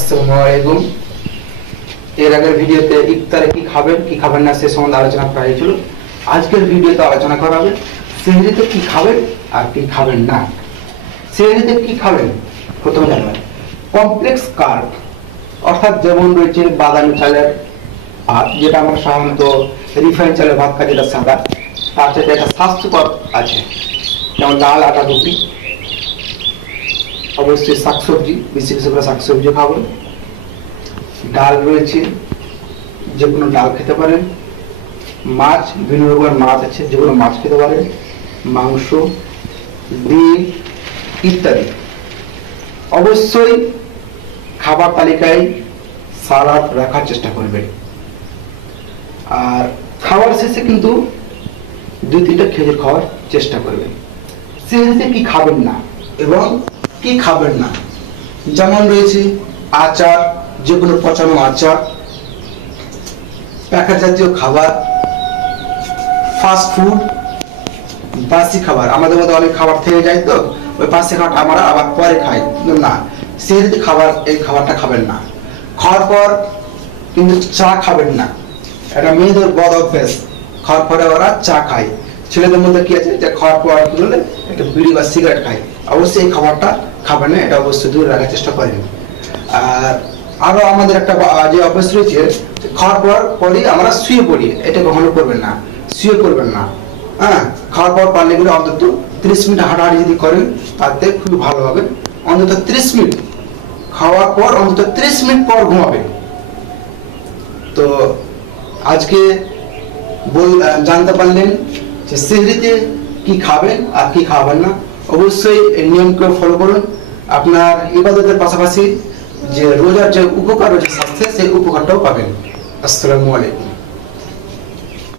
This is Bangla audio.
আসসালামু আলাইকুম। এর আগের ভিডিওতে ইফতারে কি খাবেন কি খাবেন না সে সম্বন্ধে আলোচনা করা হয়েছিল। আজকের ভিডিওতে আলোচনা করা হবে সেহরিতে কি খাবেন আর কি খাবেন না। সেহরিতে কি খাবেন প্রথমে জানবেন কমপ্লেক্স কার্ব, অর্থাৎ যেমন রয়েছে বাদামি চালের ভাত, যেটা আমরা সাধারণত রিফাইন চালের ভাত খাই, যেটা সাদা, তার সাথে একটা স্বাস্থ্যকর আছে যেমন ডাল, আটা, রুটি, অবশ্যই শাকসবজি, বেশি বেশি করে শাকসবজি খাবেন। ডাল রয়েছে, যে কোনো ডাল খেতে পারেন। মাছ, বিভিন্ন রকমের মাছ আছে, যেগুলো মাছ খেতে পারেন। মাংস, ডিম ইত্যাদি। অবশ্যই খাবার তালিকায় সালাদ রাখার চেষ্টা করবেন। আর খাবার শেষে কিন্তু 2-3টা খেজুর খাওয়ার চেষ্টা করবেন। সেহরিতে কি খাবেন না এবং কি খাবেন না, যেমন রয়েছে আচার, যে কোনো পচানো আচার, প্যাকেট জাতীয় খাবার, ফাস্ট ফুড, বাসি খাবার। আমাদের মধ্যে অনেক খাবার থেকে যায়, তো ওই বাসি খাবারটা আমরা আবার পরে খাই, কিন্তু না, সেহরিতে এই খাবারটা খাবেন না। খাওয়ার পর কিন্তু চা খাবেন না, এটা মেয়েদের বদ অভ্যাস। খাওয়ার পরে ওরা চা খায়। ছেলেদের মধ্যে কি আছে যে খাওয়ার পর কি হলে একটা বিড়ি বা সিগারেট খায়। অবশ্যই এই খাবারটা খাবেন না, এটা অবশ্যই দূরে রাখার চেষ্টা করেন। আর আরো আমাদের একটা যে অভ্যাস রয়েছে, খাওয়ার পরই আমরা শুয়ে পড়ি, এটা কখনো করবেন না, শুয়ে পড়বেন না। হ্যাঁ, খাওয়ার পর পারলে গেলে অন্তত 30 মিনিট হাঁটাহাঁটি যদি করেন তাতে খুবই ভালো হবে। অন্তত 30 মিনিট খাওয়ার পর অন্তত 30 মিনিট পর ঘুমাবেন। তো আজকে জানতে পারলেন যে সেহরিতে কি খাবেন আর কি খাবেন না। অবশ্যই এই নিয়মকে ফলো করুন। আপনার ইবাদতের পাশাপাশি যে রোজার যে উপকার রয়েছে স্বাস্থ্যে, সেই উপকারটাও পাবেন। আসসালামু আলাইকুম।